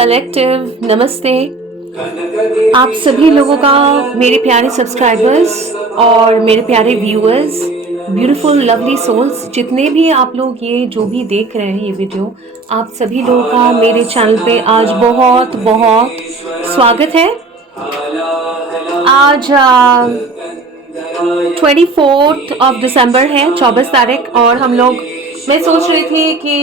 Collective नमस्ते। आप सभी लोगों का, मेरे प्यारे सब्सक्राइबर्स और मेरे प्यारे व्यूअर्स, ब्यूटीफुल लवली सोल्स, जितने भी आप लोग ये जो भी देख रहे हैं ये वीडियो, आप सभी लोगों का मेरे चैनल पे आज बहुत बहुत स्वागत है। आज 24 दिसंबर है, 24 तारीख, और हम लोग, मैं सोच रही थी कि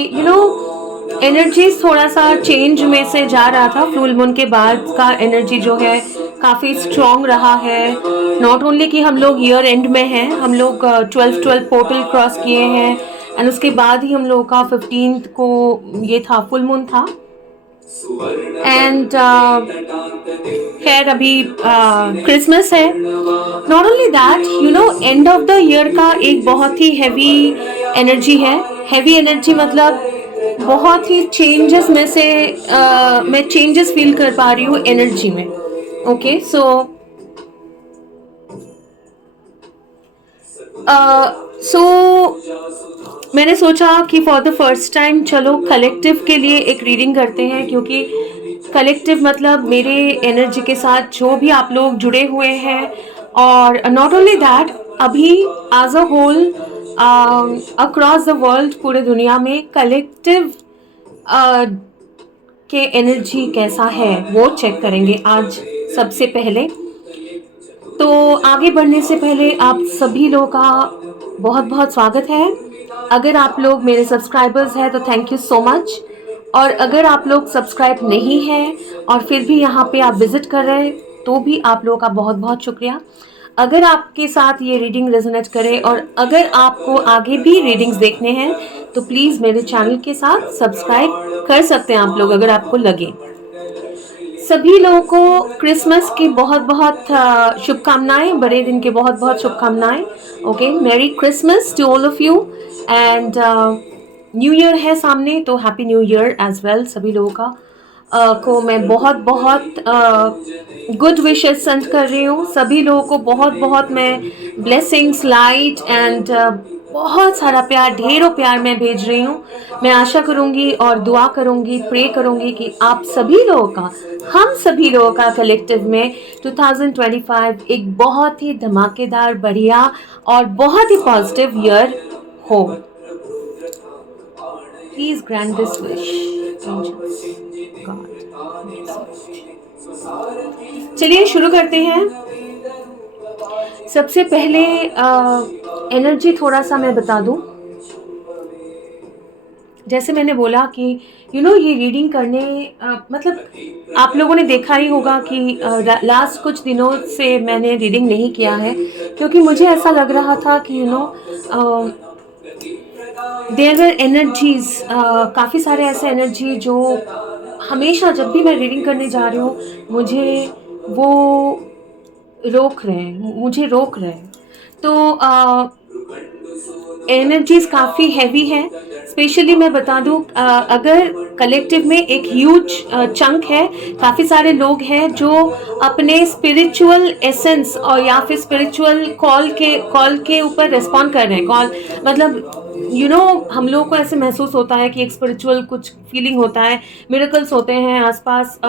एनर्जीज थोड़ा सा चेंज में से जा रहा था। फुल मून के बाद का एनर्जी जो है काफ़ी स्ट्रॉन्ग रहा है। नॉट ओनली कि हम लोग ईयर एंड में हैं, हम लोग 12 पोर्टल क्रॉस किए हैं, एंड उसके बाद ही हम लोग का 15 को ये था, फुल मून था। एंड खैर अभी क्रिसमस है। Not only that, end of the year का एक बहुत ही हैवी एनर्जी है। हैवी एनर्जी मतलब बहुत ही चेंजेस में से मैं चेंजेस फील कर पा रही हूँ एनर्जी में। ओके, सो मैंने सोचा कि फॉर द फर्स्ट टाइम चलो कलेक्टिव के लिए एक रीडिंग करते हैं, क्योंकि कलेक्टिव मतलब मेरे एनर्जी के साथ जो भी आप लोग जुड़े हुए हैं, और नॉट ओनली दैट, अभी as a whole across the world, पूरे दुनिया में कलेक्टिव के एनर्जी कैसा है वो चेक करेंगे आज सबसे पहले। तो आगे बढ़ने से पहले आप सभी लोगों का बहुत बहुत स्वागत है। अगर आप लोग मेरे सब्सक्राइबर्स हैं तो थैंक यू सो मच, और अगर आप लोग सब्सक्राइब नहीं हैं और फिर भी यहाँ पे आप विजिट कर रहे हैं तो भी आप लोगों का बहुत बहुत शुक्रिया। अगर आपके साथ ये रीडिंग रेजोनेट करे और अगर आपको आगे भी रीडिंग्स देखने हैं तो प्लीज़ मेरे चैनल के साथ सब्सक्राइब कर सकते हैं आप लोग, अगर आपको लगे। सभी लोगों को क्रिसमस की बहुत बहुत शुभकामनाएं, बड़े दिन की बहुत बहुत शुभकामनाएं। Okay, merry Christmas to all of you, and new year है सामने, तो happy new year as well सभी लोगों का। को मैं बहुत बहुत गुड विशेस सेंड कर रही हूँ। सभी लोगों को बहुत बहुत मैं ब्लेसिंग्स, लाइट एंड बहुत सारा प्यार, ढेरों प्यार मैं भेज रही हूँ। मैं आशा करूँगी और दुआ करूँगी, प्रे करूँगी कि आप सभी लोगों का, हम सभी लोगों का कलेक्टिव में 2025 एक बहुत ही धमाकेदार, बढ़िया और बहुत ही पॉजिटिव ईयर हो। Please grant this wish. चलिए शुरू करते हैं। सबसे पहले एनर्जी थोड़ा सा मैं बता दूं। जैसे मैंने बोला कि ये रीडिंग करने मतलब आप लोगों ने देखा ही होगा कि लास्ट कुछ दिनों से मैंने रीडिंग नहीं किया है, क्योंकि मुझे ऐसा लग रहा था कि देयर आर एनर्जीज, काफ़ी सारे ऐसे एनर्जी जो हमेशा जब भी मैं रीडिंग करने जा रही हूँ मुझे वो रोक रहे हैं, तो एनर्जीज काफ़ी हैवी है। स्पेशली मैं बता दूं, अगर कलेक्टिव में एक ह्यूज चंक है, काफ़ी सारे लोग हैं जो अपने स्पिरिचुअल एसेंस और या फिर स्पिरिचुअल कॉल के ऊपर रिस्पॉन्ड कर रहे हैं। कॉल मतलब हम लोगों को ऐसे महसूस होता है कि एक स्पिरिचुअल कुछ फीलिंग होता है, मिरेकल्स होते हैं आसपास,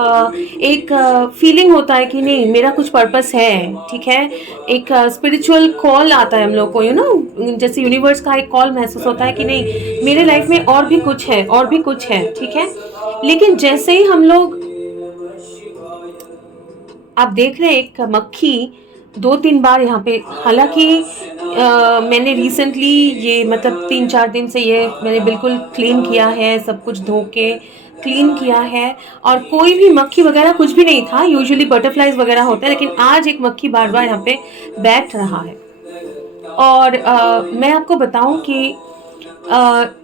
एक फीलिंग होता है कि नहीं मेरा कुछ पर्पस है, ठीक है। एक स्पिरिचुअल कॉल आता है हम लोग को, जैसे यूनिवर्स का एक कॉल महसूस होता है कि नहीं मेरे लाइफ में और भी कुछ है, और भी कुछ है, ठीक है। लेकिन जैसे ही हम लोग, आप देख रहे हैं एक मक्खी 2-3 बार यहाँ पे, हालांकि मैंने रिसेंटली ये मतलब 3-4 दिन से ये मैंने बिल्कुल क्लीन किया है, सब कुछ धो के क्लीन किया है, और कोई भी मक्खी वगैरह कुछ भी नहीं था। यूजुअली बटरफ्लाइज वगैरह होते हैं, लेकिन आज एक मक्खी बार बार यहाँ पे बैठ रहा है। और मैं आपको बताऊं कि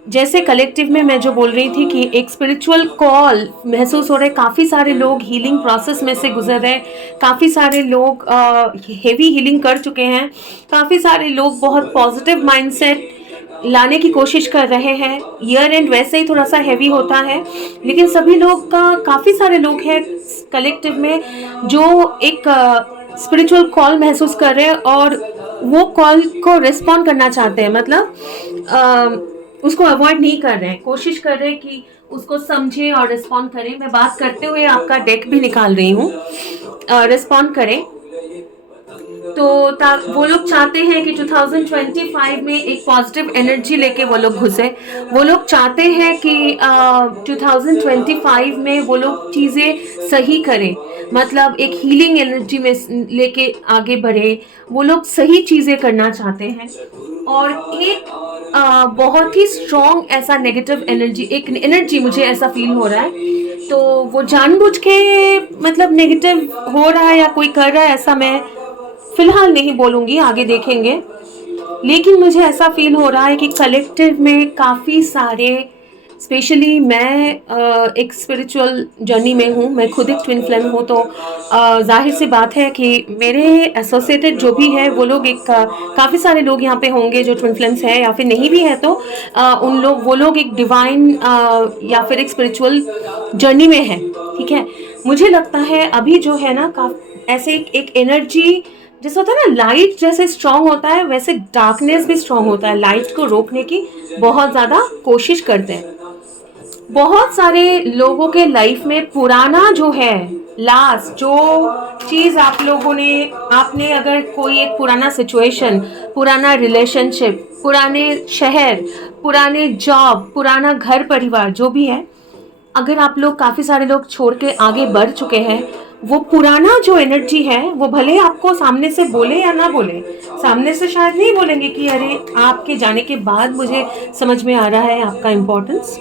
जैसे कलेक्टिव में मैं जो बोल रही थी कि एक स्पिरिचुअल कॉल महसूस हो रहा है, काफ़ी सारे लोग हीलिंग प्रोसेस में से गुजर रहे हैं, काफ़ी सारे लोग हेवी हीलिंग कर चुके हैं, काफ़ी सारे लोग बहुत पॉजिटिव माइंडसेट लाने की कोशिश कर रहे हैं। ईयर एंड वैसे ही थोड़ा सा हैवी होता है, लेकिन सभी लोग का, काफ़ी सारे लोग हैं कलेक्टिव में जो एक स्पिरिचुअल कॉल महसूस कर रहे हैं और वो कॉल को रिस्पॉन्ड करना चाहते हैं, मतलब उसको अवॉइड नहीं कर रहे हैं, कोशिश कर रहे हैं कि उसको समझें और रिस्पॉन्ड करें। मैं बात करते हुए आपका डेक भी निकाल रही हूँ। रिस्पॉन्ड करें। तो वो लोग चाहते हैं कि 2025 में एक पॉजिटिव एनर्जी लेके वो लोग घुसे। वो लोग चाहते हैं कि 2025 में वो लोग चीज़ें सही करें, मतलब एक हीलिंग एनर्जी में लेके आगे बढ़े। वो लोग सही चीज़ें करना चाहते हैं। और एक बहुत ही स्ट्रॉन्ग ऐसा नेगेटिव एनर्जी, एक एनर्जी मुझे ऐसा फील हो रहा है। तो वो जानबूझ के मतलब नेगेटिव हो रहा है या कोई कर रहा है, ऐसा मैं फिलहाल नहीं बोलूँगी, आगे देखेंगे। लेकिन मुझे ऐसा फ़ील हो रहा है कि कलेक्टिव में काफ़ी सारे, स्पेशली मैं एक स्पिरिचुअल जर्नी में हूँ, मैं खुद एक ट्विन फ्लेम हूँ। तो ज़ाहिर सी बात है कि मेरे एसोसिएटेड जो भी है वो लोग एक काफ़ी सारे लोग यहाँ पे होंगे जो ट्विन फ्लेम्स हैं, या फिर नहीं भी है तो वो लोग एक डिवाइन या फिर एक स्पिरिचुअल जर्नी में है। ठीक है, मुझे लगता है अभी जो है ना, ऐसे एक एनर्जी जैसे होता है ना, लाइट जैसे स्ट्रांग होता है वैसे डार्कनेस भी स्ट्रांग होता है। लाइट को रोकने की बहुत ज़्यादा कोशिश करते हैं। बहुत सारे लोगों के लाइफ में पुराना जो है, लास्ट जो चीज़ आप लोगों ने, आपने अगर कोई एक पुराना सिचुएशन, पुराना रिलेशनशिप, पुराने शहर, पुराने जॉब, पुराना घर परिवार जो भी है, अगर आप लोग काफ़ी सारे लोग छोड़ के आगे बढ़ चुके हैं, वो पुराना जो एनर्जी है वो भले आपको सामने से बोले या ना बोले, सामने से शायद नहीं बोलेंगे कि अरे आपके जाने के बाद मुझे समझ में आ रहा है आपका इम्पोर्टेंस,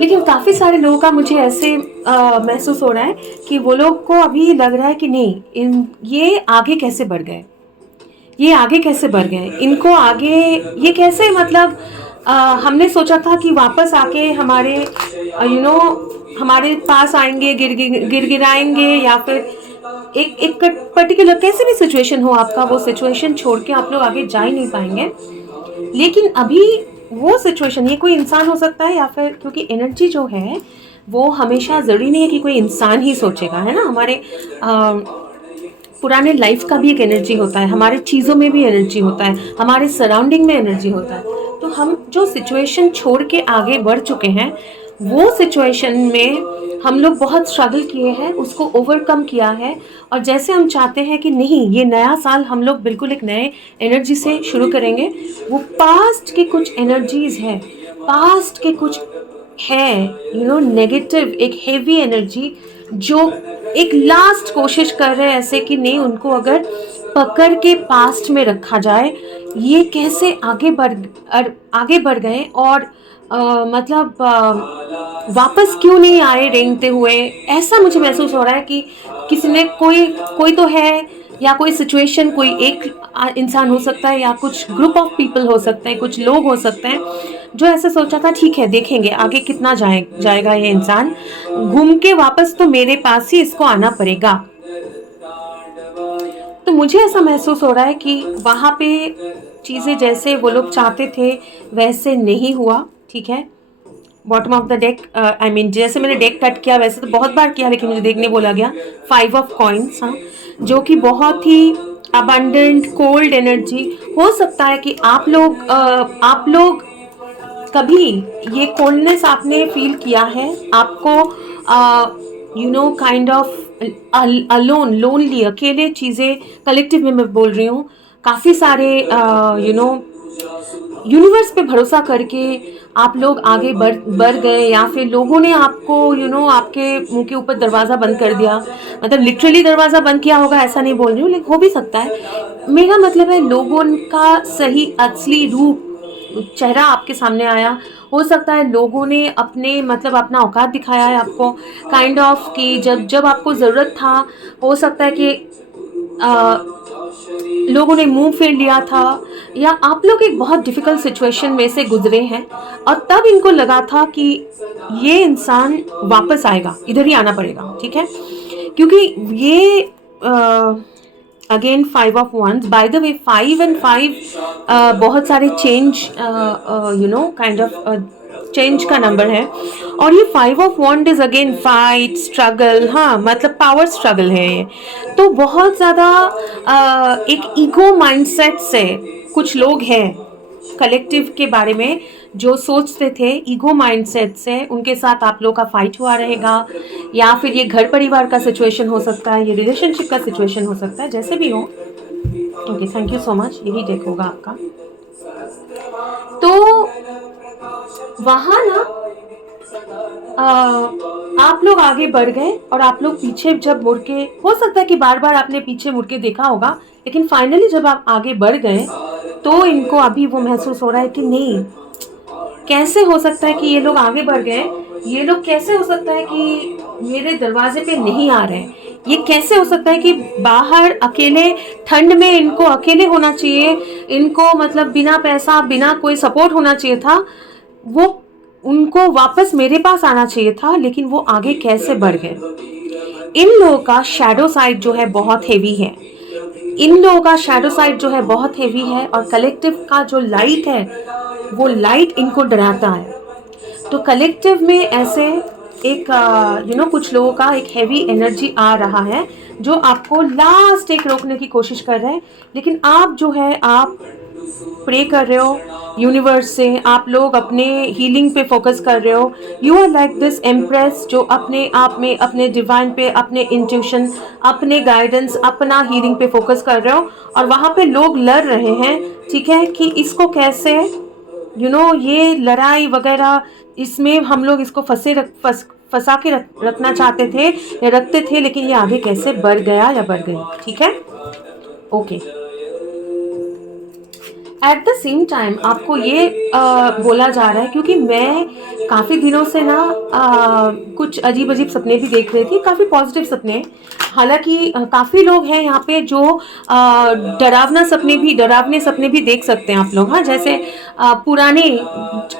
लेकिन काफ़ी सारे लोगों का मुझे ऐसे महसूस हो रहा है कि वो लोग को अभी लग रहा है कि नहीं, ये आगे कैसे बढ़ गए, ये आगे कैसे बढ़ गए, इनको आगे ये कैसे, मतलब हमने सोचा था कि वापस आके हमारे हमारे पास आएंगे, गिराएंगे, या फिर एक पर्टिकुलर कैसे भी सिचुएशन हो आपका, वो सिचुएशन छोड़ के आप लोग आगे जा ही नहीं पाएंगे। लेकिन अभी वो सिचुएशन, ये कोई इंसान हो सकता है या फिर, क्योंकि एनर्जी जो है वो हमेशा ज़रूरी नहीं है कि कोई इंसान ही सोचेगा, है ना। हमारे पुराने लाइफ का भी एक एनर्जी होता है, हमारे चीज़ों में भी एनर्जी होता है, हमारे सराउंडिंग में एनर्जी होता है। तो हम जो सिचुएशन छोड़ के आगे बढ़ चुके हैं, वो सिचुएशन में हम लोग बहुत स्ट्रगल किए हैं, उसको ओवरकम किया है। और जैसे हम चाहते हैं कि नहीं, ये नया साल हम लोग बिल्कुल एक नए एनर्जी से शुरू करेंगे। वो पास्ट की कुछ एनर्जीज है, पास्ट के कुछ है नेगेटिव, एक हेवी एनर्जी जो एक लास्ट कोशिश कर रहे हैं ऐसे कि नहीं, उनको अगर पकड़ के पास्ट में रखा जाए, ये कैसे आगे बढ़ गए और मतलब वापस क्यों नहीं आए रेंगते हुए, ऐसा मुझे महसूस हो रहा है कि किसी ने कोई तो है, या कोई सिचुएशन, कोई एक इंसान हो सकता है, या कुछ ग्रुप ऑफ पीपल हो सकते हैं, कुछ लोग हो सकते हैं जो ऐसे सोचा था ठीक है देखेंगे आगे कितना जाएगा ये इंसान, घूम के वापस तो मेरे पास ही इसको आना पड़ेगा। तो मुझे ऐसा महसूस हो रहा है कि वहाँ पे चीज़ें जैसे वो लोग चाहते थे वैसे नहीं हुआ। ठीक है, bottom of the deck, I mean जैसे मैंने डेक कट किया वैसे तो बहुत बार किया, लेकिन मुझे देखने बोला गया 5 ऑफ कॉइन्स, हाँ, जो कि बहुत ही अबंडेंट कोल्ड एनर्जी हो सकता है कि आप लोग कभी ये कोल्डनेस आपने फील किया है, आपको काइंड ऑफ लोनली, अकेले चीज़ें, कलेक्टिव में मैं बोल रही हूँ, काफ़ी सारे यूनिवर्स पे भरोसा करके आप लोग आगे बढ़ गए, या फिर लोगों ने आपको आपके मुंह के ऊपर दरवाज़ा बंद कर दिया, मतलब लिटरली दरवाज़ा बंद किया होगा ऐसा नहीं बोल रही हूँ, लेकिन हो भी सकता है। मेरा मतलब है लोगों का सही असली रूप, चेहरा आपके सामने आया, हो सकता है लोगों ने अपने मतलब अपना औकात दिखाया है आपको, काइंड ऑफ कि जब आपको ज़रूरत था, हो सकता है कि लोगों ने मुंह फेर लिया था, या आप लोग एक बहुत डिफ़िकल्ट सिचुएशन में से गुजरे हैं और तब इनको लगा था कि ये इंसान वापस आएगा, इधर ही आना पड़ेगा। ठीक है, क्योंकि ये again 5 of wands, by the way 5 and 5 बहुत सारे चेंज काइंड ऑफ चेंज का नंबर है। और ये 5 ऑफ वंड इज अगेन फाइट, स्ट्रगल, हाँ, मतलब पावर स्ट्रगल है ये। तो बहुत ज़्यादा एक ईगो माइंडसेट से कुछ लोग हैं कलेक्टिव के बारे में जो सोचते थे ईगो माइंडसेट से, उनके साथ आप लोग का फाइट हुआ रहेगा, या फिर ये घर परिवार का सिचुएशन हो सकता है, ये रिलेशनशिप का सिचुएशन हो सकता है, जैसे भी हो। Okay, thank you so much. यही डेक होगा आपका। तो वहाँ ना आप लोग आगे बढ़ गए और आप लोग पीछे जब मुड़ के, हो सकता है कि बार बार आपने पीछे मुड़ के देखा होगा, लेकिन फाइनली जब आप आगे बढ़ गए तो इनको अभी वो महसूस हो रहा है कि नहीं, कैसे हो सकता है कि ये लोग आगे बढ़ गए, ये लोग कैसे हो सकता है कि मेरे दरवाजे पे नहीं आ रहे हैं, ये कैसे हो सकता है कि बाहर अकेले ठंड में इनको अकेले होना चाहिए, इनको मतलब बिना पैसा बिना कोई सपोर्ट होना चाहिए था, वो उनको वापस मेरे पास आना चाहिए था, लेकिन वो आगे कैसे बढ़ गए। इन लोगों का शैडो साइड जो है बहुत हेवी है, इन लोगों का शैडो साइड जो है बहुत हेवी है, और कलेक्टिव का जो लाइट है वो लाइट इनको डराता है। तो कलेक्टिव में ऐसे एक कुछ लोगों का एक हैवी एनर्जी आ रहा है जो आपको लास्ट एक रोकने की कोशिश कर रहे हैं, लेकिन आप जो है आप प्रे कर रहे हो यूनिवर्स से, आप लोग अपने हीलिंग पे फोकस कर रहे हो। You are like this empress जो अपने आप में अपने डिवाइन पे, अपने इंट्यूशन, अपने गाइडेंस, अपना हीलिंग पे फोकस कर रहे हो, और वहाँ पे लोग लड़ रहे हैं, ठीक है, कि इसको कैसे ये लड़ाई वगैरह, इसमें हम लोग इसको फंसा के रखना चाहते थे या रखते थे, लेकिन ये आगे कैसे बढ़ गया या बढ़ गई। ठीक है, okay. At the same time आपको ये बोला जा रहा है, क्योंकि मैं काफ़ी दिनों से ना कुछ अजीब अजीब सपने भी देख रही थी, काफ़ी पॉजिटिव सपने। हालांकि काफ़ी लोग हैं यहाँ पे जो डरावने सपने भी देख सकते हैं आप लोग। हाँ, जैसे पुराने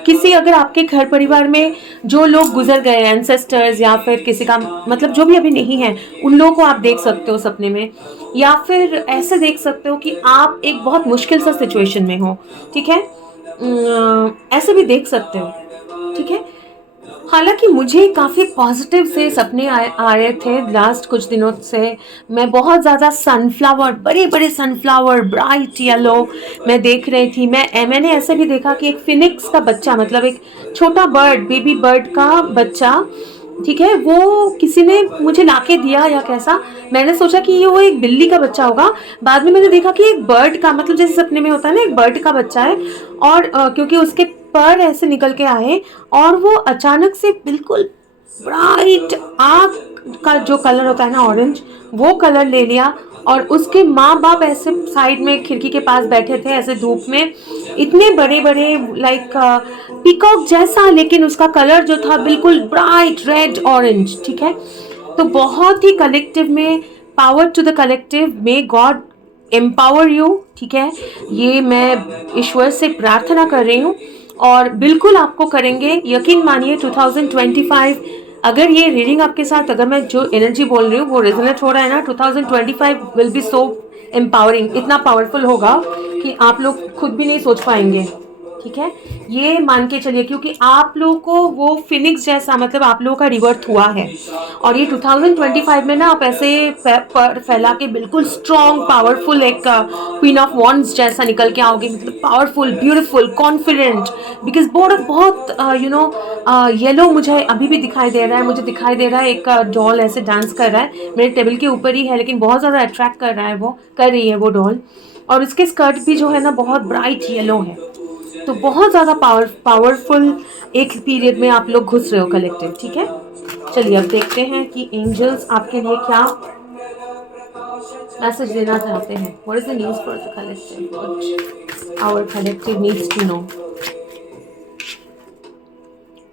किसी, अगर आपके घर परिवार में जो लोग गुजर गए, एंसेस्टर्स, या फिर किसी का मतलब जो भी अभी नहीं है, उन लोगों को आप देख सकते हो सपने में, या फिर ऐसे देख सकते हो कि आप एक बहुत मुश्किल सा सिचुएशन में हो। ठीक है, ऐसे भी देख सकते हो। ठीक है, हालांकि मुझे काफ़ी पॉजिटिव से सपने आ रहे थे लास्ट कुछ दिनों से। मैं बहुत ज़्यादा सनफ्लावर, बड़े बड़े सनफ्लावर, ब्राइट येलो मैं देख रही थी। मैंने ऐसे भी देखा कि एक फिनिक्स का बच्चा, मतलब एक छोटा बर्ड, बेबी बर्ड का बच्चा, ठीक है, वो किसी ने मुझे लाके दिया या कैसा, मैंने सोचा कि ये वो एक बिल्ली का बच्चा होगा। बाद में मैंने देखा कि एक बर्ड का, मतलब जैसे सपने में होता है ना, एक बर्ड का बच्चा है, और क्योंकि उसके पर ऐसे निकल के आए, और वो अचानक से बिल्कुल ब्राइट आँख का जो कलर होता है ना, ऑरेंज, वो कलर ले लिया, और उसके माँ बाप ऐसे साइड में खिड़की के पास बैठे थे ऐसे धूप में, इतने बड़े बड़े, लाइक पीकॉक जैसा, लेकिन उसका कलर जो था बिल्कुल ब्राइट रेड ऑरेंज। ठीक है, तो बहुत ही कलेक्टिव में, power to the collective, may God empower you. ठीक है, ये मैं ईश्वर से प्रार्थना कर रही हूँ, और बिल्कुल आपको करेंगे, यकीन मानिए। 2025, अगर ये रीडिंग आपके साथ, अगर मैं जो एनर्जी बोल रही हूँ वो रेजोनेट हो रहा है ना, 2025 विल बी सो एम्पावरिंग, इतना पावरफुल होगा कि आप लोग खुद भी नहीं सोच पाएंगे। ठीक है, ये मान के चलिए, क्योंकि आप लोगों को वो फिनिक्स जैसा, मतलब आप लोगों का रिवर्थ हुआ है, और ये 2025 में ना आप ऐसे फैला के बिल्कुल स्ट्रॉन्ग, पावरफुल, एक क्वीन ऑफ वॉन्ड्स जैसा निकल के आओगे, मतलब पावरफुल, ब्यूटीफुल, कॉन्फिडेंट। बिकॉज बहुत येलो मुझे अभी भी दिखाई दे रहा है, मुझे दिखाई दे रहा है एक डॉल ऐसे डांस कर रहा है, मेरे टेबल के ऊपर ही है, लेकिन बहुत ज़्यादा अट्रैक्ट कर रहा है, वो कर रही है वो डॉल, और उसके स्कर्ट भी जो है ना बहुत ब्राइट येलो है। तो बहुत ज़्यादा पावरफुल एक पीरियड में आप लोग घुस रहे हो कलेक्टिव। ठीक है, चलिए अब देखते हैं कि एंजल्स आपके लिए क्या मैसेज देना चाहते हैं। What is the news for the collective, what our collective needs to know.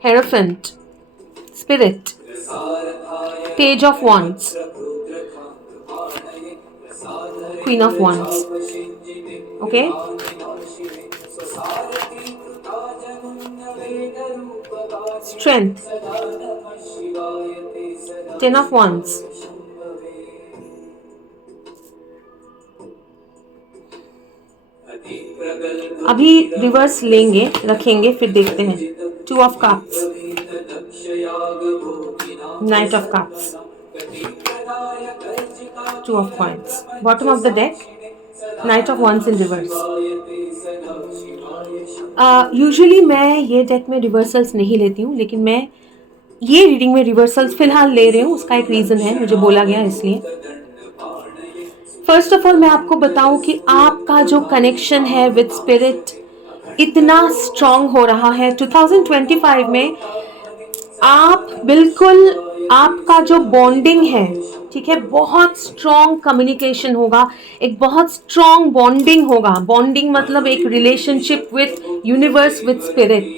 Hierophant, spirit, page of wands, queen of wands, okay, strength, 10 of wands, अभी रिवर्स लेंगे, रखेंगे, फिर देखते हैं। 2 of cups, Knight of cups, 2 of coins, bottom of the deck, knight of wands in reverse. Usually मैं ये deck में reversals नहीं लेती हूँ, लेकिन मैं ये रीडिंग में रिवर्सल्स फिलहाल ले रही हूँ। उसका एक रीज़न है, मुझे बोला गया इसलिए। फर्स्ट ऑफ ऑल मैं आपको बताऊं कि आपका जो कनेक्शन है विद स्पिरिट इतना स्ट्रांग हो रहा है 2025 में। आप बिल्कुल, आपका जो बॉन्डिंग है, ठीक है, बहुत स्ट्रांग कम्युनिकेशन होगा, एक बहुत स्ट्रांग बॉन्डिंग होगा। बॉन्डिंग मतलब एक relationship with universe, with spirit.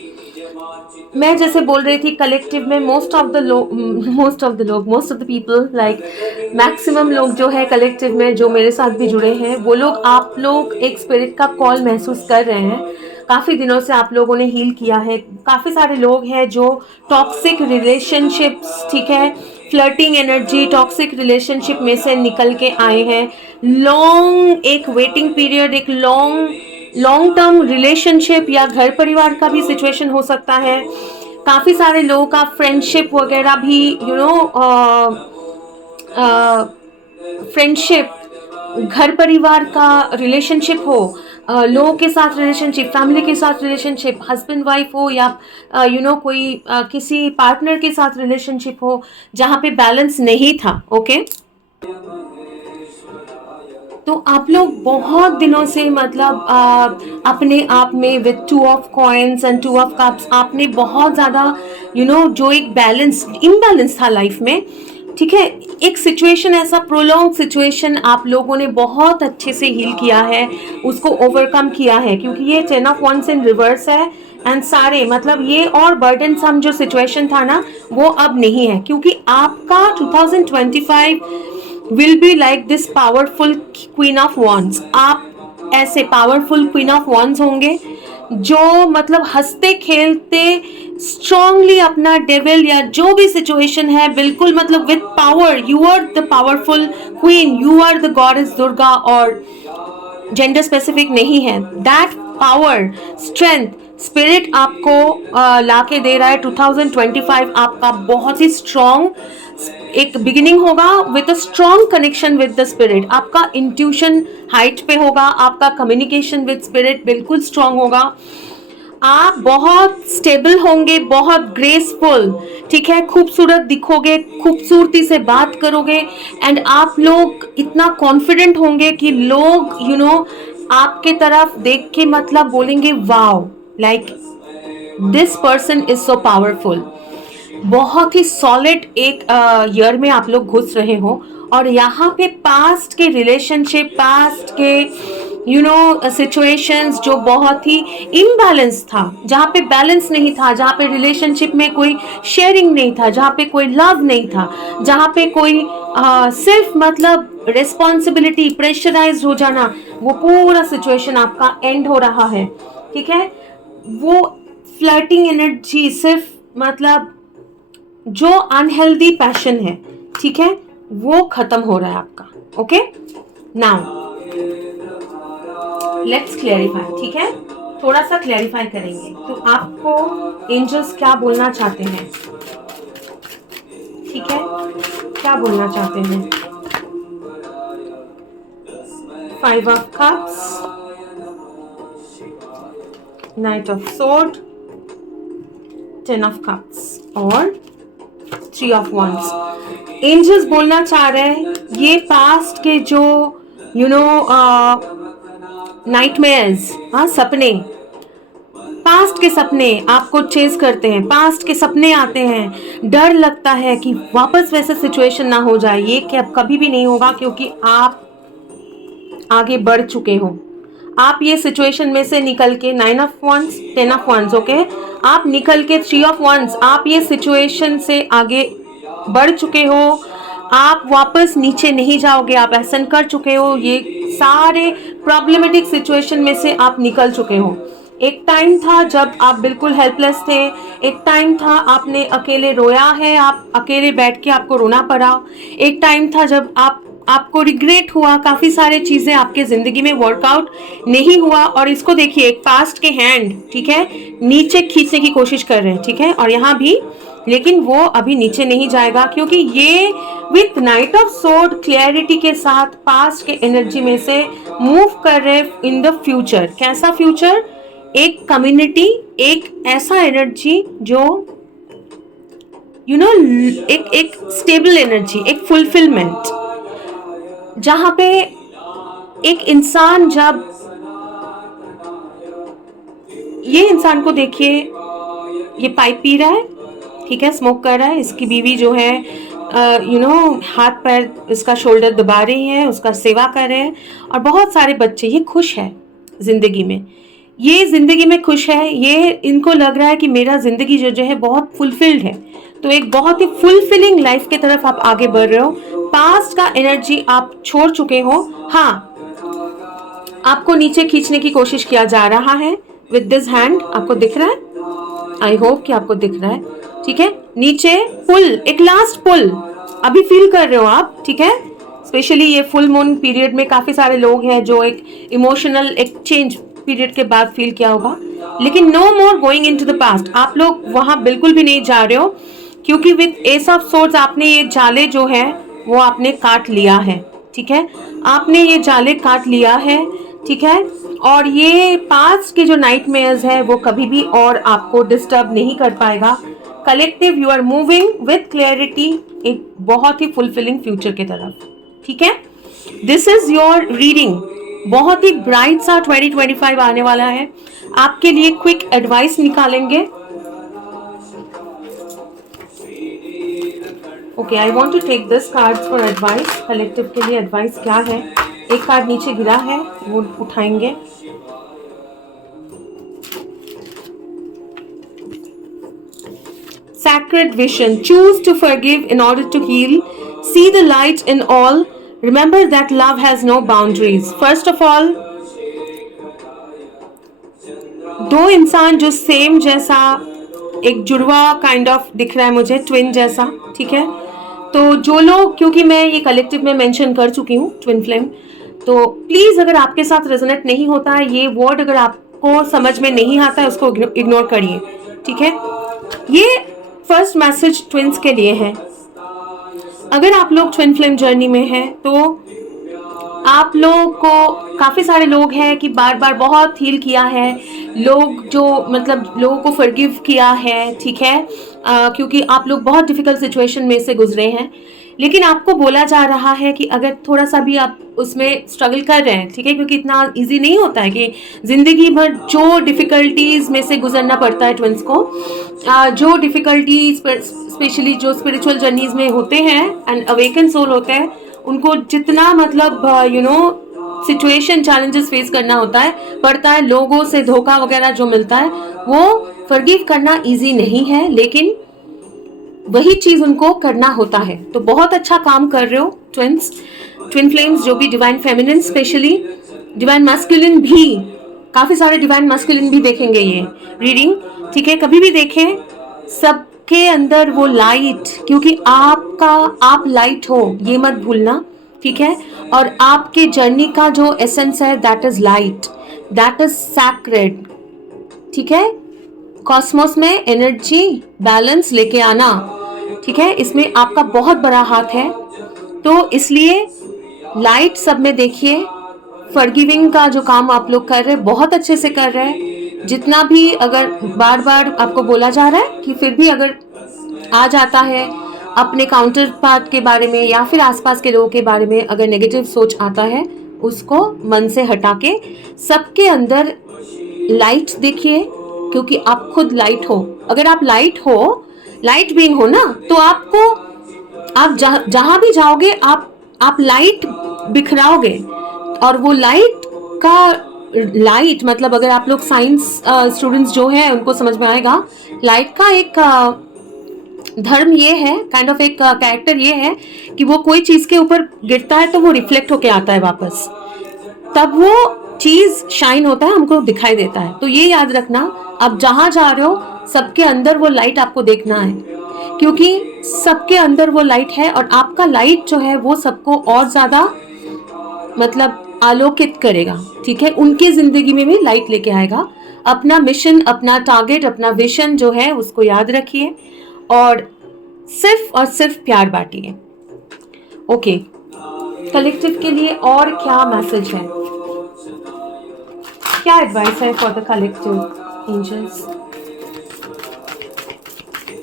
मैं जैसे बोल रही थी, कलेक्टिव में most of the people, like maximum लोग जो है कलेक्टिव में, जो मेरे साथ भी जुड़े हैं, वो लोग, आप लोग एक स्पिरिट का कॉल महसूस कर रहे हैं। काफ़ी दिनों से आप लोगों ने हील किया है। काफ़ी सारे लोग हैं जो टॉक्सिक रिलेशनशिप्स, ठीक है, फ्लर्टिंग एनर्जी, टॉक्सिक रिलेशनशिप में से निकल के आए हैं। लॉन्ग एक वेटिंग पीरियड, एक लॉन्ग टर्म रिलेशनशिप या घर परिवार का भी सिचुएशन हो सकता है। काफ़ी सारे लोगों का फ्रेंडशिप वगैरह भी, फ्रेंडशिप, घर परिवार का रिलेशनशिप हो, लोगों के साथ रिलेशनशिप, फैमिली के साथ रिलेशनशिप, हस्बैंड वाइफ हो, या कोई किसी पार्टनर के साथ रिलेशनशिप हो जहाँ पे बैलेंस नहीं था। ओके, तो आप लोग बहुत दिनों से, मतलब अपने आप में with 2 of coins and 2 of cups, आपने बहुत ज़्यादा जो एक इम्बैलेंस था लाइफ में, ठीक है, एक सिचुएशन, ऐसा प्रोलॉन्ग सिचुएशन आप लोगों ने बहुत अच्छे से हील किया है, उसको ओवरकम किया है, क्योंकि ये 10 ऑफ वंस इन रिवर्स है। एंड सारे, मतलब ये और बर्डनसम जो सिचुएशन था ना, वो अब नहीं है, क्योंकि आपका 2025 will be like this powerful queen of wands. आप ऐसे पावरफुल क्वीन ऑफ वॉन्ड्स होंगे जो, मतलब हंसते खेलते स्ट्रांगली अपना डेविल या जो भी सिचुएशन है, बिल्कुल मतलब with power, you are the powerful queen, you are the goddess Durga, और जेंडर स्पेसिफिक नहीं है। दैट पावर, स्ट्रेंथ, स्पिरिट आपको लाके दे रहा है। 2025 आपका बहुत ही स्ट्रांग एक बिगिनिंग होगा with a strong connection with the spirit. आपका इंट्यूशन हाइट पे होगा, आपका कम्युनिकेशन विद स्पिरिट बिल्कुल स्ट्रांग होगा। आप बहुत स्टेबल होंगे, बहुत ग्रेसफुल, ठीक है, खूबसूरत दिखोगे, खूबसूरती से बात करोगे, एंड आप लोग इतना कॉन्फिडेंट होंगे कि लोग आपके तरफ देख के मतलब बोलेंगे wow, like this person is so powerful. बहुत ही सॉलिड एक ईयर में आप लोग घुस रहे हो, और यहाँ पे पास्ट के रिलेशनशिप, पास्ट के सिचुएशंस जो बहुत ही इम्बैलेंस था, जहाँ पे बैलेंस नहीं था, जहाँ पे रिलेशनशिप में कोई शेयरिंग नहीं था, जहाँ पे कोई लव नहीं था, जहाँ पे कोई सिर्फ मतलब रिस्पॉन्सिबिलिटी, प्रेशराइज हो जाना, वो पूरा सिचुएशन आपका एंड हो रहा है, ठीक है। वो फ्लर्टिंग एनर्जी, सिर्फ मतलब जो अनहेल्दी पैशन है, ठीक है, वो खत्म हो रहा है आपका। ओके, नाउ लेट्स क्लैरिफाई, ठीक है, थोड़ा सा क्लैरिफाई करेंगे। तो आपको एंजल्स क्या बोलना चाहते हैं, ठीक है, क्या बोलना चाहते हैं? 5 of cups, night of sword, 10 of cups और 3 ऑफ वंस। एंजल्स बोलना चाह रहे हैं, ये पास्ट के जो नाइटमेयर्स, सपने, पास्ट के सपने आपको चेज करते हैं, पास्ट के सपने आते हैं, डर लगता है कि वापस वैसा सिचुएशन ना हो जाए। ये कभी भी नहीं होगा, क्योंकि आप आगे बढ़ चुके हो। आप ये सिचुएशन में से निकल के 9 of wands, 10 of wands, okay, आप निकल के 3 ऑफ वंस, आप ये सिचुएशन से आगे बढ़ चुके हो। आप वापस नीचे नहीं जाओगे, आप ऐसा कर चुके हो, ये सारे प्रॉब्लमेटिक सिचुएशन में से आप निकल चुके हो। एक टाइम था जब आप बिल्कुल हेल्पलेस थे, एक टाइम था आपने अकेले रोया है, आप अकेले बैठ के आपको रोना पड़ा, एक टाइम था जब आपको रिग्रेट हुआ, काफ़ी सारे चीज़ें आपके ज़िंदगी में वर्कआउट नहीं हुआ। और इसको देखिए, एक पास्ट के हैंड, ठीक है, नीचे खींचने की कोशिश कर रहे हैं, ठीक है, और यहाँ भी लेकिन वो अभी नीचे नहीं जाएगा, क्योंकि ये with night of sword clarity के साथ पास्ट के एनर्जी में से मूव कर रहे इन द फ्यूचर। कैसा फ्यूचर? एक कम्युनिटी, एक ऐसा एनर्जी जो एक स्टेबल एनर्जी, एक फुलफिलमेंट, जहां पे एक इंसान, जब ये इंसान को देखिए, ये पाइप पी रहा है, ठीक है, स्मोक कर रहा है, इसकी बीवी जो है हाथ पैर इसका शोल्डर दबा रही है, उसका सेवा कर रहे हैं, और बहुत सारे बच्चे, ये खुश है जिंदगी में, ये जिंदगी में खुश है, ये इनको लग रहा है कि मेरा जिंदगी जो है बहुत फुलफिल्ड है। तो एक बहुत ही फुलफिलिंग लाइफ की तरफ आप आगे बढ़ रहे हो। पास्ट का एनर्जी आप छोड़ चुके हो। हाँ, आपको नीचे खींचने की कोशिश किया जा रहा है विद दिस हैंड, आपको दिख रहा है? आई होप कि आपको दिख रहा है, ठीक है। नीचे पुल, एक लास्ट पुल अभी फील कर रहे हो आप, ठीक है। स्पेशली ये फुल मून पीरियड में काफी सारे लोग हैं जो एक इमोशनल एक चेंज पीरियड के बाद फील किया होगा, लेकिन no more going into the past. आप लोग वहां बिल्कुल भी नहीं जा रहे हो, क्योंकि विद एस ऑफ सोर्ड्स आपने ये जाले जो है वो आपने काट लिया है, ठीक है। आपने ये जाले काट लिया है, ठीक है। और ये पास्ट के जो नाइटमेयर्स है वो कभी भी और आपको डिस्टर्ब नहीं कर पाएगा। Collective, you are moving with clarity एक बहुत ही फुलफिलिंग फ्यूचर की तरफ, ठीक है। This is your reading. बहुत ही ब्राइट सा 2025 आने वाला है। आपके लिए क्विक एडवाइस निकालेंगे। Okay, I want to take this cards for advice. Collective के लिए एडवाइस क्या है? एक कार्ड नीचे गिरा है, वो उठाएंगे। Sacred vision. Choose to forgive in order to heal. See the light in all. Remember that love has no boundaries. First of all, दो इंसान जो सेम जैसा, एक जुड़वा काइंड ऑफ दिख रहा है मुझे, ट्विन जैसा, ठीक है। तो जो लोग, क्योंकि मैं ये कलेक्टिव में मेंशन कर चुकी हूँ ट्विन फ्लेम, तो प्लीज अगर आपके साथ रेजोनेट नहीं होता है ये वर्ड, अगर आपको समझ में नहीं आता है उसको इग्नोर करिए, ठीक है। ये फर्स्ट मैसेज ट्विन्स के लिए है। अगर आप लोग ट्विन फ्लेम जर्नी में हैं तो आप लोग को, काफ़ी सारे लोग हैं कि बार बार बहुत हील किया है, लोग जो मतलब लोगों को फॉरगिव किया है, ठीक है, क्योंकि आप लोग बहुत डिफिकल्ट सिचुएशन में से गुजरे हैं। लेकिन आपको बोला जा रहा है कि अगर थोड़ा सा भी आप उसमें स्ट्रगल कर रहे हैं, ठीक है, क्योंकि इतना इजी नहीं होता है कि ज़िंदगी भर जो डिफ़िकल्टीज़ में से गुजरना पड़ता है ट्विंस को, जो डिफ़िकल्टीज स्पेशली जो स्पिरिचुअल जर्नीज में होते हैं एंड अवेकन सोल होते हैं, उनको जितना मतलब सिचुएशन चैलेंजेस फेस करना पड़ता है, लोगों से धोखा वगैरह जो मिलता है, वो फॉरगिव करना इजी नहीं है, लेकिन वही चीज उनको करना होता है। तो बहुत अच्छा काम कर रहे हो ट्विन्स, ट्विन फ्लेम्स, जो भी divine feminine, specially divine masculine भी, काफी सारे डिवाइन मैस्कुलिन भी देखेंगे ये रीडिंग, ठीक है। कभी भी देखें, सबके अंदर वो लाइट, क्योंकि आप लाइट हो, ये मत भूलना, ठीक है। और आपके जर्नी का जो एसेंस है, that is light, that is sacred, ठीक है। कॉस्मोस में एनर्जी बैलेंस लेके आना, ठीक है, इसमें आपका बहुत बड़ा हाथ है। तो इसलिए लाइट सब में देखिए। फॉरगिविंग का जो काम आप लोग कर रहे हैं बहुत अच्छे से कर रहे हैं। जितना भी अगर बार बार आपको बोला जा रहा है कि फिर भी अगर आ जाता है अपने काउंटर पार्ट के बारे में या फिर आसपास के लोगों के बारे में, अगर नेगेटिव सोच आता है, उसको मन से हटा के सबके अंदर लाइट देखिए, क्योंकि आप खुद लाइट हो। अगर आप लाइट हो, लाइट बीइंग हो ना, तो आपको, आप जहां भी जाओगे आप लाइट बिखराओगे। और वो लाइट मतलब अगर आप लोग साइंस स्टूडेंट्स जो है उनको समझ में आएगा, लाइट का एक धर्म ये है, काइंड ऑफ एक कैरेक्टर ये है कि वो कोई चीज के ऊपर गिरता है तो वो रिफ्लेक्ट होके आता है वापस, तब वो चीज शाइन होता है, हमको दिखाई देता है। तो ये याद रखना, आप जहां जा रहे हो सबके अंदर वो लाइट आपको देखना है, क्योंकि सबके अंदर वो लाइट है और आपका लाइट जो है वो सबको और ज्यादा मतलब आलोकित करेगा, ठीक है। उनकी जिंदगी में भी लाइट लेके आएगा। अपना मिशन, अपना टारगेट, अपना विजन जो है उसको याद रखिए और सिर्फ प्यार बांटिए। ओके, कलेक्टिव के लिए और क्या मैसेज है, क्या एडवाइस है फॉर द कलेक्टिव एंजल्स,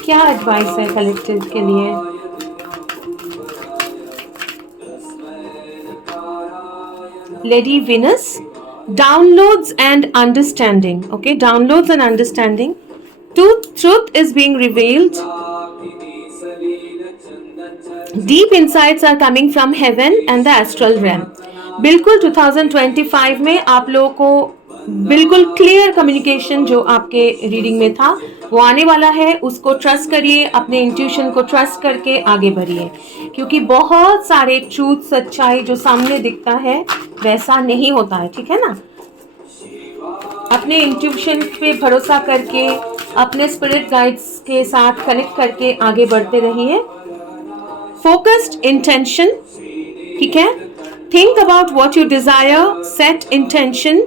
क्या एडवाइस है कलेक्टिव के लिए? Lady Venus, downloads and understanding. Okay, downloads and understanding. Truth is being revealed. Deep insights are coming from heaven and the astral realm. बिल्कुल 2025 में आप लोगों को बिल्कुल क्लियर कम्युनिकेशन जो आपके रीडिंग में था वो आने वाला है। उसको ट्रस्ट करिए, अपने इंट्यूशन को ट्रस्ट करके आगे बढ़िए, क्योंकि बहुत सारे ट्रूथ, सच्चाई जो सामने दिखता है वैसा नहीं होता है, ठीक है ना। अपने इंट्यूशन पे भरोसा करके, अपने स्पिरिट गाइड्स के साथ कनेक्ट करके आगे बढ़ते रहिए। फोकस्ड इंटेंशन, ठीक है। Think about what you desire, set intention,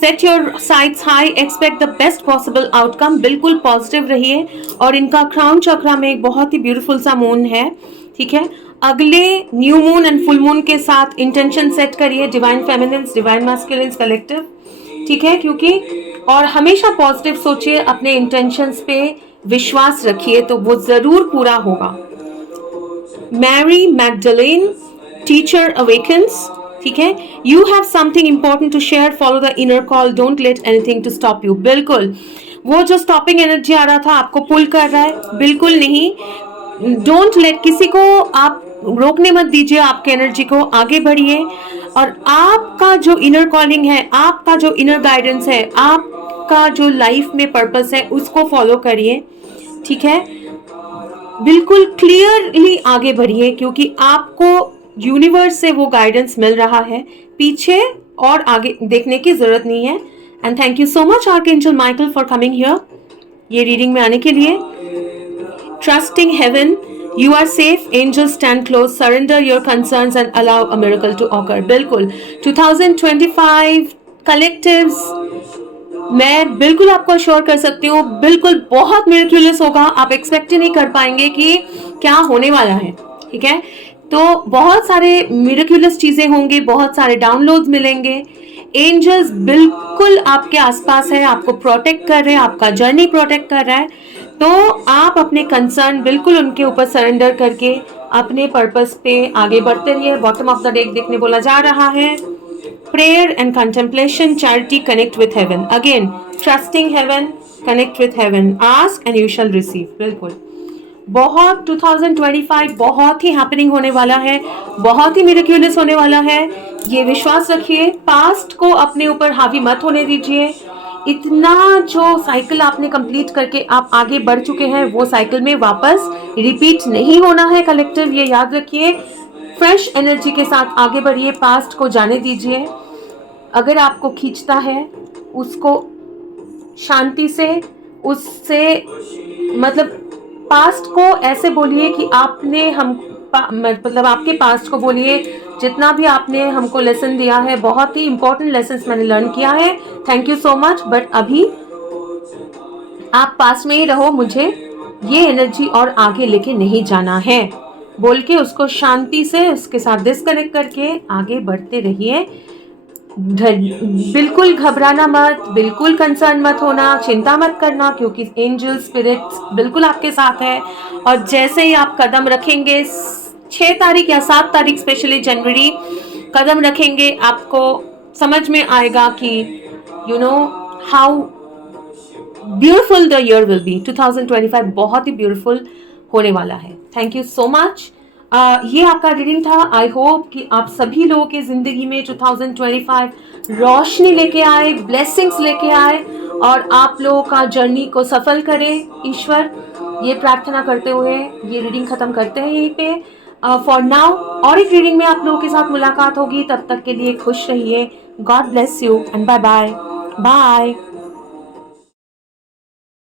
set your sites high, expect the best possible outcome. बिल्कुल पॉजिटिव रहिए। और इनका क्राउन चक्रा में एक बहुत ही ब्यूटीफुल सा मून है, ठीक है। अगले new moon and full moon के साथ इंटेंशन सेट करिए, divine feminines, divine masculines, collective, ठीक है। क्योंकि और हमेशा पॉजिटिव सोचिए, अपने इंटेंशंस पे विश्वास रखिए तो वो जरूर पूरा होगा। मैरी मैगडलेन, टीचर अवेकन्स, ठीक है। You have something important to share, follow the inner call, don't let anything to stop you. बिल्कुल वो जो स्टॉपिंग एनर्जी आ रहा था, आपको पुल कर रहा है, बिल्कुल नहीं। डोंट लेट, किसी को आप रोकने मत दीजिए आपके एनर्जी को, आगे बढ़िए। और आपका जो इनर कॉलिंग है, आपका जो इनर गाइडेंस है, आपका जो लाइफ में पर्पस है, उसको फॉलो करिए, ठीक है। बिल्कुल क्लियरली आगे बढ़िए, क्योंकि आपको यूनिवर्स से वो गाइडेंस मिल रहा है, पीछे और आगे देखने की जरूरत नहीं है। And thank you so much archangel Michael for coming here, ये रीडिंग में आने के लिए। Trusting heaven, you are safe, angels stand close, surrender your concerns and allow a miracle to occur। बिल्कुल 2025 कलेक्टिव्स, मैं बिल्कुल आपको अश्योर कर सकती हूँ, बिल्कुल बहुत मिरेक्युलस होगा। आप एक्सपेक्ट ही नहीं कर पाएंगे कि क्या होने वाला है, ठीक है। तो बहुत सारे मिरेक्युलस चीजें होंगी, बहुत सारे डाउनलोड्स मिलेंगे। एंजल्स बिल्कुल आपके आसपास है, आपको प्रोटेक्ट कर रहे हैं, आपका जर्नी प्रोटेक्ट कर रहा है। तो आप अपने कंसर्न बिल्कुल उनके ऊपर सरेंडर करके अपने पर्पस पे आगे बढ़ते रहिए। बॉटम ऑफ द डेक देखने बोला जा रहा है, prayer and contemplation, charity, connect with heaven. Again trusting heaven, connect with heaven, ask and you shall receive. बिल्कुल बहुत 2025 बहुत ही हैपनिंग होने वाला है, बहुत ही मिरेक्युलस होने वाला है, ये विश्वास रखिए। पास्ट को अपने ऊपर हावी मत होने दीजिए। इतना जो साइकिल आपने कंप्लीट करके आप आगे बढ़ चुके हैं, वो साइकिल में वापस रिपीट नहीं होना है कलेक्टिव, ये याद रखिए। फ्रेश एनर्जी के साथ आगे बढ़िए, पास्ट को जाने दीजिए। अगर आपको खींचता है उसको शांति से, उससे मतलब पास्ट को ऐसे बोलिए कि आपने मतलब आपके पास्ट को बोलिए, जितना भी आपने हमको लेसन दिया है, बहुत ही इंपॉर्टेंट लेसन मैंने लर्न किया है, thank you so much, but अभी आप पास में ही रहो, मुझे ये एनर्जी और आगे लेके नहीं जाना है बोल के उसको शांति से उसके साथ डिस्कनेक्ट करके आगे बढ़ते रहिए। बिल्कुल घबराना मत, बिल्कुल कंसर्न मत होना, चिंता मत करना, क्योंकि एंजल स्पिरिट्स बिल्कुल आपके साथ है। और जैसे ही आप कदम रखेंगे, 6 तारीख या 7 तारीख स्पेशली जनवरी कदम रखेंगे, आपको समझ में आएगा कि you know how beautiful the year will be. 2025 बहुत ही ब्यूटिफुल होने वाला है। Thank you so much. ये आपका रीडिंग था। आई होप कि आप सभी लोगों की जिंदगी में 2025 रोशनी लेके आए, ब्लेसिंग्स लेके आए और आप लोगों का जर्नी को सफल करे ईश्वर। ये प्रार्थना करते हुए ये रीडिंग खत्म करते हैं यहीं पे फॉर नाउ। और एक रीडिंग में आप लोगों के साथ मुलाकात होगी, तब तक के लिए खुश रहिए। God bless you and bye bye bye.